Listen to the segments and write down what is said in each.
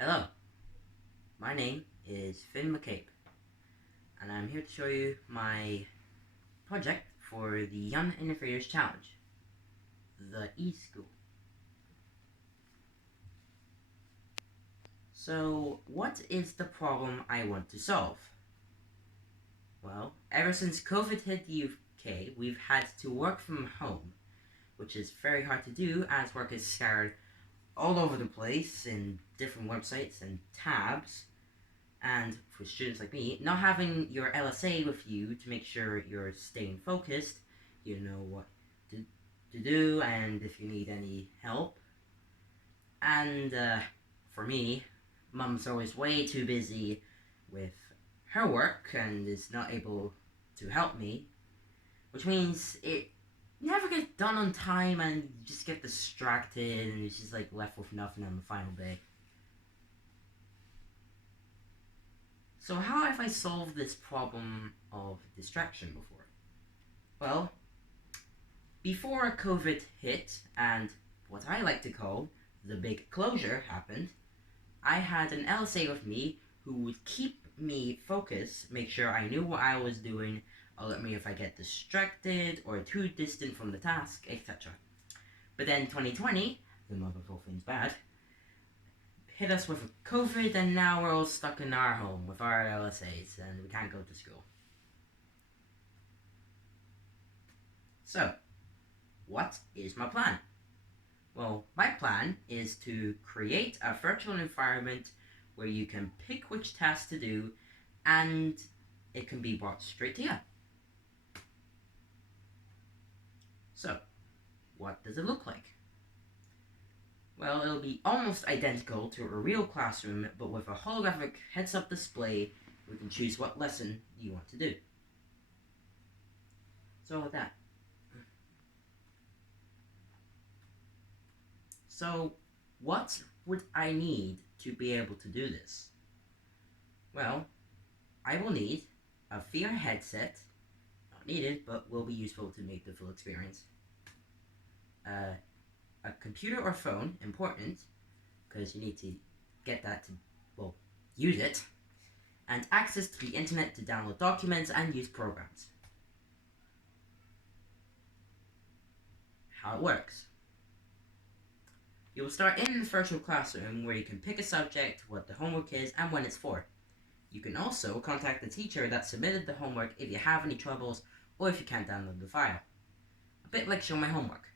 Hello, my name is Finn McCabe, and I'm here to show you my project for the Young Innovators Challenge, the e-school. So, what is the problem I want to solve? Well, ever since COVID hit the UK, we've had to work from home, which is very hard to do as work is scattered all over the place in different websites and tabs. And for students like me, not having your LSA with you to make sure you're staying focused, you know what to do, and if you need any help. And for me, mum's always way too busy with her work and is not able to help me, which means it never gets done on time and you just get distracted and it's just like left with nothing on the final day. So how have I solved this problem of distraction before? Well, before COVID hit and what I like to call the big closure happened, I had an LSA with me who would keep me focused, make sure I knew what I was doing, alert me if I get distracted or too distant from the task, etc. But then 2020, the month of all things bad, hit us with COVID, and now we're all stuck in our home with our LSAs and we can't go to school. So, what is my plan? Well, my plan is to create a virtual environment where you can pick which task to do and it can be brought straight to you. So, what does it look like? Well, it'll be almost identical to a real classroom, but with a holographic heads-up display, we can choose what lesson you want to do. So with that. So, what would I need to be able to do this? Well, I will need a VR headset, not needed, but will be useful to make the full experience. A computer or phone, important, because you need to get that to, well, use it, and access to the internet to download documents and use programs. How it works. You will start in the virtual classroom where you can pick a subject, what the homework is, and when it's for. You can also contact the teacher that submitted the homework if you have any troubles or if you can't download the file. A bit like Show My Homework.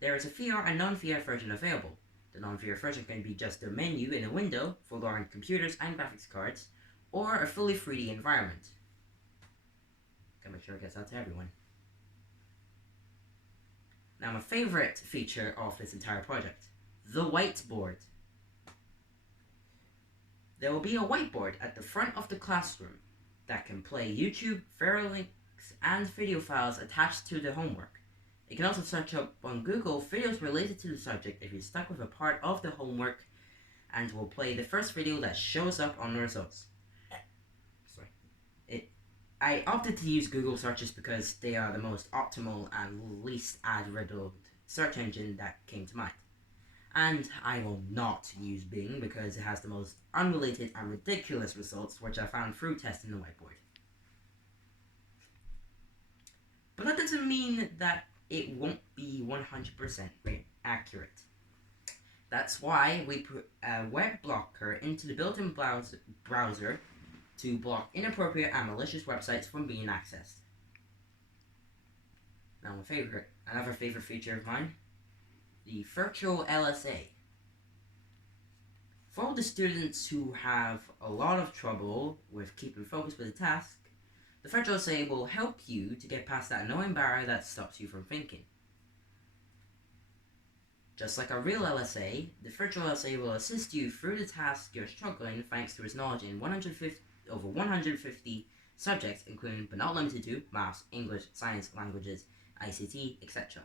There is a VR and non-VR version available. The non-VR version can be just a menu in a window for lowering computers and graphics cards, or a fully 3D environment. Gotta make sure it gets out to everyone. Now, my favorite feature of this entire project, the whiteboard. There will be a whiteboard at the front of the classroom that can play YouTube, video links, and video files attached to the homework. You can also search up on Google videos related to the subject if you're stuck with a part of the homework, and will play the first video that shows up on the results. I opted to use Google searches because they are the most optimal and least ad-riddled search engine that came to mind. And I will not use Bing because it has the most unrelated and ridiculous results, which I found through testing the whiteboard. But that doesn't mean that it won't be 100% accurate. That's why we put a web blocker into the built-in browser to block inappropriate and malicious websites from being accessed. Now another favorite feature of mine, the virtual LSA. For all the students who have a lot of trouble with keeping focus with a task, the virtual LSA will help you to get past that annoying barrier that stops you from thinking. Just like a real LSA, the virtual LSA will assist you through the task you're struggling thanks to its knowledge in over 150 subjects, including but not limited to maths, English, science, languages, ICT, etc.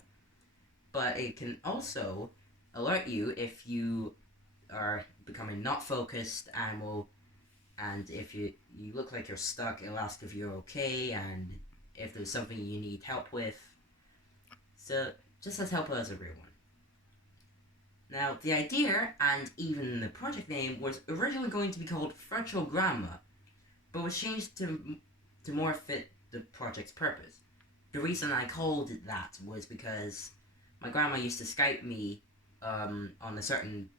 But it can also alert you if you are becoming not focused, and if you look like you're stuck, it'll ask if you're okay and if there's something you need help with. So just as helpful as a real one. Now, the idea and even the project name was originally going to be called Virtual Grandma, but was changed to more fit the project's purpose. The reason I called it that was because my grandma used to Skype me on a certain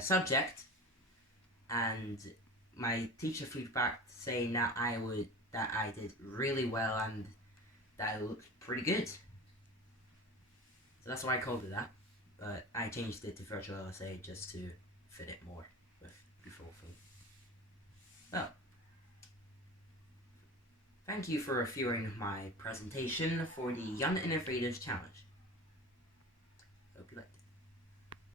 subject, and my teacher feedback saying that I did really well and that I looked pretty good. So that's why I called it that. But I changed it to Virtual LSA just to fit it more with before thing. Well, thank you for viewing my presentation for the Young Innovators Challenge.